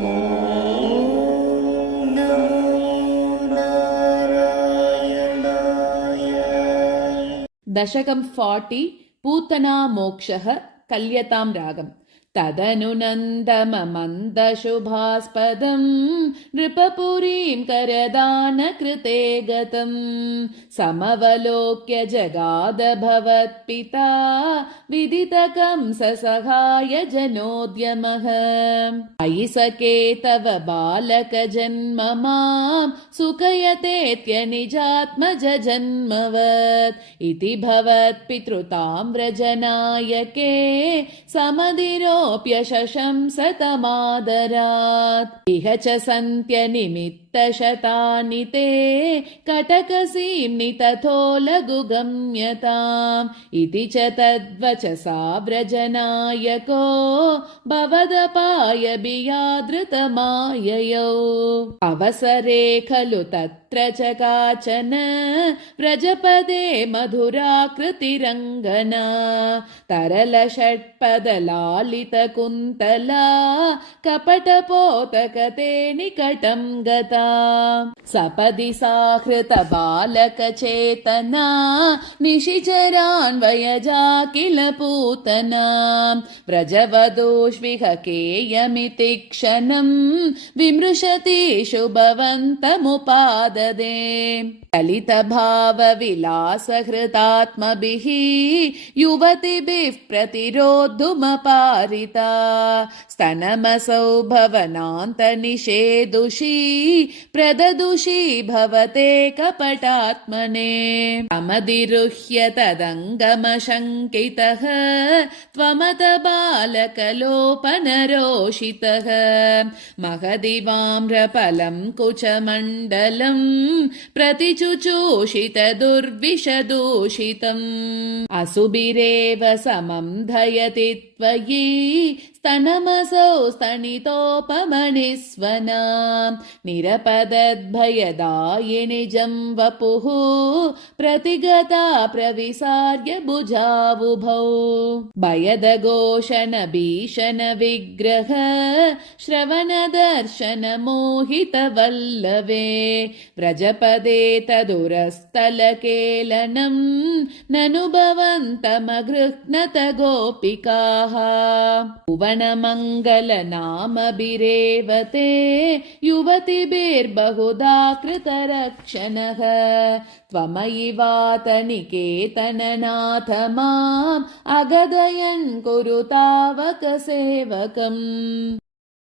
ॐ नमो नारायणाय। दशकं 40 पूतना मोक्षः कल्यतां रागम्। तदनुनन्दममन्दशुभास्पदं नृपपुरीं करदानकृते गतं समवलोक्य जगाद भवत्पिता विदितकं ससहाय जनोद्यमः। अयि सखे तव बालकजन्म मां सुखयतेत्यनिजात्मज जन्मवत् इति भवत्पितृताम्रजनायके समधिरोऽप्यशंसतमादरात्। इह च सन्त्यनिमित्तशतानि ते कटकसीम्नि तथो लघुगम्यताम् इति च तद्वचसा व्रजनायको भवदपाय बियादृतमाययौ। अवसरे खलु तत्र च काचन व्रजपदे मधुराकृतिरङ्गना तरलषट्पदलालितकुन्तला कपटपोतकते निकटं गता। सपदि साहृतबालकचेतना निशिचरान्वयजा किल पूतना व्रजवधूष्विह केयमिति क्षणं विमृशति शुभवन्तमुपाददे। ललितभावविलासहृतात्मभिः युवतिभिः प्रतिरोद्धुमपारिता स्तनमसौ भवनान्तनिषेदुषी प्रददुषी भवते कपटात्मने। समधिरुह्य तदङ्गमशङ्कितः त्वमत बालकलोपनरोषितः महदिवाम्रफलं कुचमण्डलं प्रतिचुचूषित दुर्विषदूषितम् असुभिरेव समं धयति त्वयि स्तनमसौ स्तनितोपमणिस्वना निरपदद्भयदायिनि जम्वपुः प्रतिगता प्रविसार्य भुजावुभौ भयदघोषण भीषण विग्रह श्रवणदर्शन मोहितवल्लवे व्रजपदे तदुरस्थलकेलनं ननुभवन्तमगृह्णत गोपिकाः। भुवनमङ्गलनामभिरेव ते युवतिभिर्बहुधा कृतरक्षणः त्वमयि वातनिकेतननाथ माम् अगदयन् कुरु तावक सेवकम्।